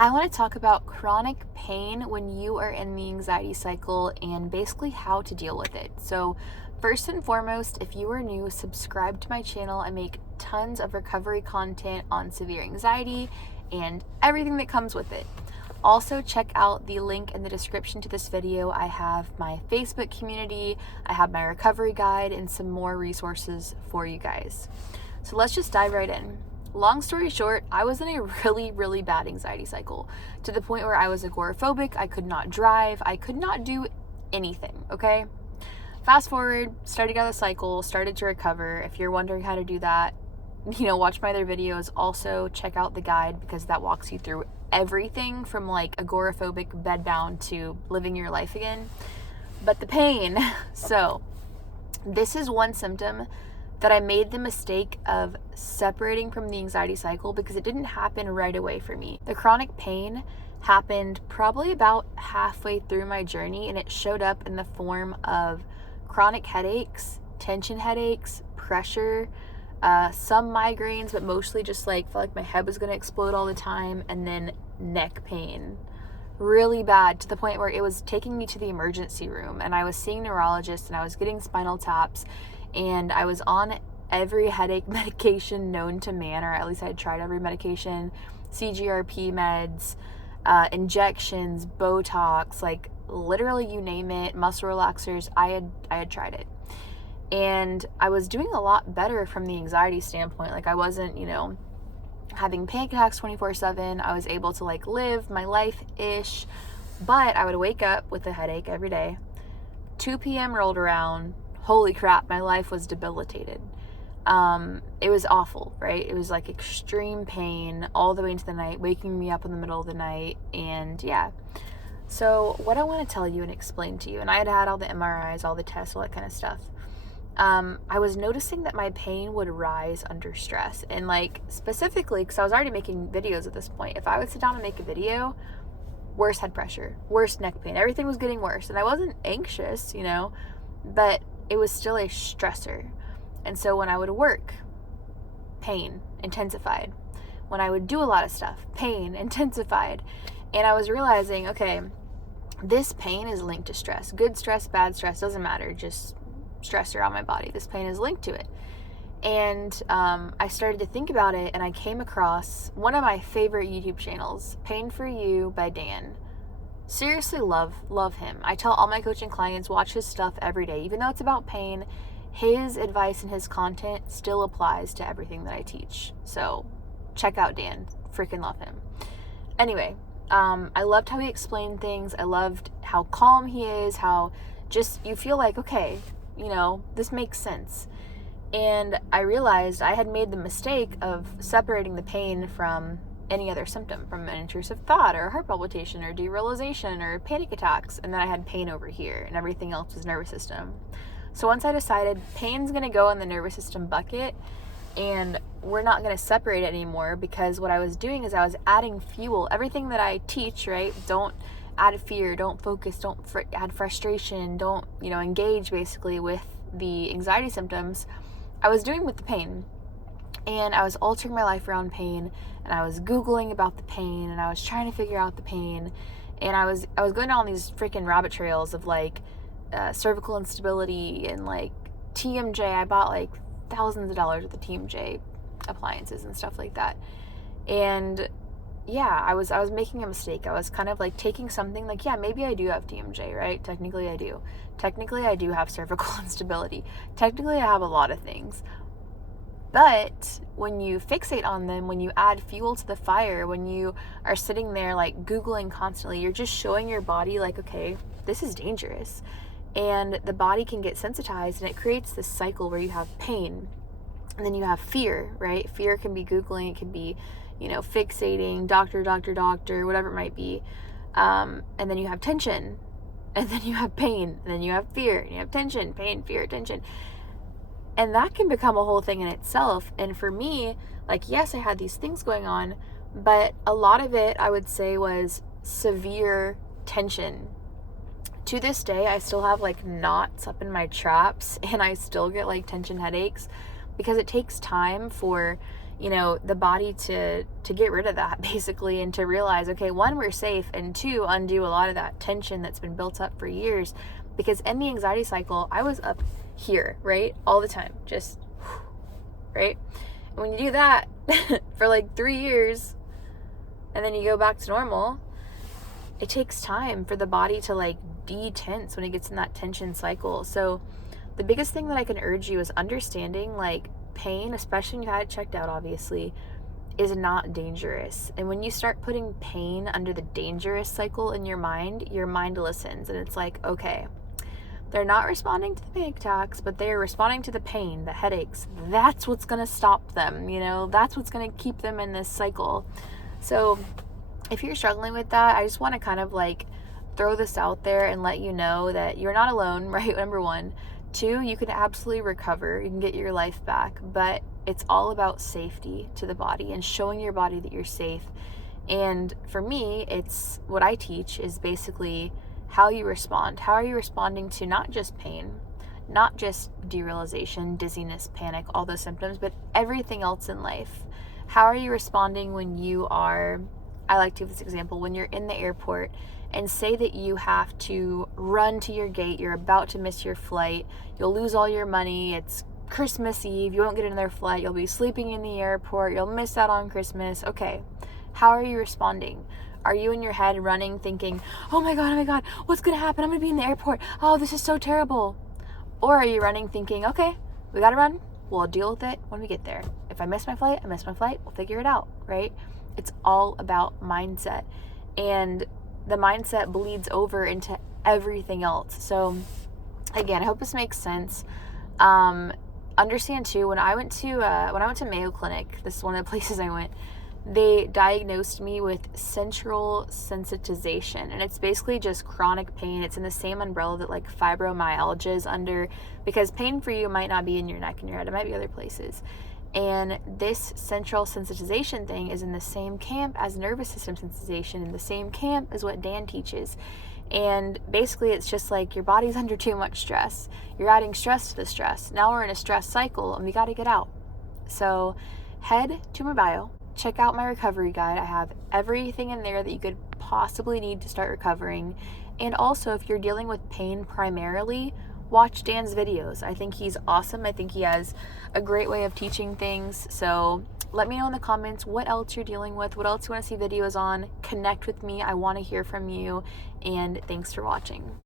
I want to talk about chronic pain when you are in the anxiety cycle and basically how to deal with it. So, first and foremost, if you are new, subscribe to my channel. I make tons of recovery content on severe anxiety and everything that comes with it. Also, check out the link in the description to this video. I have my Facebook community, I have my recovery guide, and some more resources for you guys. So let's just dive right in. Long story short, I was in a really bad anxiety cycle to the point where I was agoraphobic. I could not drive. I could not do anything, okay? Fast forward, started out the cycle, started to recover. If you're wondering how to do that, watch my other videos. Also, check out the guide because that walks you through everything from like agoraphobic bedbound to living your life again. But the pain. So, this is one symptom that I made the mistake of separating from the anxiety cycle because it didn't happen right away for me. The chronic pain happened probably about halfway through my journey, and it showed up in the form of chronic headaches, tension headaches, pressure, some migraines, but mostly just felt like my head was going to explode all the time, and then neck pain. Really bad, to the point where it was taking me to the emergency room, and I was seeing neurologists, and I was getting spinal taps, and I was on every headache medication known to man, or at least I had tried every medication, CGRP meds, injections, Botox, like literally you name it, muscle relaxers. I had tried it. And I was doing a lot better from the anxiety standpoint. Like I wasn't, having panic attacks 24/7. I was able to live my life-ish, but I would wake up with a headache every day. 2 p.m. rolled around. Holy crap, my life was debilitated. It was awful, right? It was like extreme pain all the way into the night, waking me up in the middle of the night. And yeah. So what I want to tell you and explain to you, and I had had all the MRIs, all the tests, all that kind of stuff. I was noticing that my pain would rise under stress. And specifically, because I was already making videos at this point, if I would sit down and make a video, worse head pressure, worse neck pain, everything was getting worse. And I wasn't anxious, but it was still a stressor. And so when I would work, pain intensified. When I would do a lot of stuff, pain intensified. And I was realizing, okay, this pain is linked to stress. Good stress, bad stress, doesn't matter. Just stressor on my body. This pain is linked to it. And I started to think about it, and I came across one of my favorite YouTube channels, Pain For You by Dan. Seriously love him. I tell all my coaching clients, watch his stuff every day. Even though it's about pain, his advice and his content still applies to everything that I teach. So check out Dan. Freaking love him. Anyway, I loved how he explained things. I loved how calm he is, how just you feel like, okay, this makes sense. And I realized I had made the mistake of separating the pain from any other symptom, from an intrusive thought or heart palpitation or derealization or panic attacks, and then I had pain over here and everything else was nervous system. So once I decided pain's going to go in the nervous system bucket and we're not going to separate it anymore, because what I was doing is I was adding fuel. Everything that I teach, right? Don't add fear, don't focus, don't add frustration, don't, engage basically with the anxiety symptoms. I was doing with the pain. And I was altering my life around pain, and I was Googling about the pain, and I was trying to figure out the pain, and I was going down these freaking rabbit trails of cervical instability and TMJ. I bought thousands of dollars worth of TMJ appliances and stuff like that. And yeah, I was making a mistake. I was kind of taking something yeah, maybe I do have TMJ, right? Technically I do. Technically I do have cervical instability. Technically I have a lot of things. But when you fixate on them, when you add fuel to the fire, when you are sitting there Googling constantly, you're just showing your body okay, this is dangerous. And the body can get sensitized, and it creates this cycle where you have pain and then you have fear, right? Fear can be Googling, it can be, fixating, doctor, whatever it might be. And then you have tension, and then you have pain, and then you have fear, and you have tension, pain, fear, tension. And that can become a whole thing in itself. And for me, yes, I had these things going on, but a lot of it, I would say, was severe tension. To this day, I still have knots up in my traps, and I still get tension headaches, because it takes time for the body to get rid of that basically, and to realize, okay, one, we're safe, and two, undo a lot of that tension that's been built up for years. Because in the anxiety cycle, I was up here, right? All the time, just, right? And when you do that for like 3 years, and then you go back to normal, it takes time for the body to like de-tense when it gets in that tension cycle. So the biggest thing that I can urge you is understanding, like, pain, especially when you had it checked out, obviously, is not dangerous. And when you start putting pain under the dangerous cycle in your mind listens, and it's like, okay, they're not responding to the panic attacks, but they are responding to the pain, the headaches. That's what's going to stop them, that's what's going to keep them in this cycle. So if you're struggling with that, I just want to kind of like throw this out there and let you know that you're not alone, right? Number one. Two, you can absolutely recover. You can get your life back, but it's all about safety to the body and showing your body that you're safe. And for me, it's what I teach is basically how you respond. How are you responding to not just pain, not just derealization, dizziness, panic, all those symptoms, but everything else in life? How are you responding when you are, I like to give this example, when you're in the airport and say that you have to run to your gate, you're about to miss your flight, you'll lose all your money, it's Christmas Eve, you won't get another flight, you'll be sleeping in the airport, you'll miss out on Christmas. Okay, how are you responding? Are you in your head running thinking, oh my God, what's gonna happen? I'm gonna be in the airport. Oh, this is so terrible. Or are you running thinking, okay, we gotta run, we'll deal with it when we get there. If I miss my flight, we'll figure it out, right? It's all about mindset. And the mindset bleeds over into everything else. So again, I hope this makes sense. Understand too, when I went to Mayo Clinic, this is one of the places I went, they diagnosed me with central sensitization, and it's basically just chronic pain. It's in the same umbrella that like fibromyalgia is under, because pain for you might not be in your neck and your head, it might be other places. And this central sensitization thing is in the same camp as nervous system sensitization, in the same camp as what Dan teaches. And basically it's just like your body's under too much stress. You're adding stress to the stress. Now we're in a stress cycle and we got to get out. So head to my bio, check out my recovery guide. I have everything in there that you could possibly need to start recovering. And also, if you're dealing with pain primarily, watch Dan's videos. I think he's awesome. I think he has a great way of teaching things. So let me know in the comments what else you're dealing with, what else you want to see videos on. Connect with me. I want to hear from you. And thanks for watching.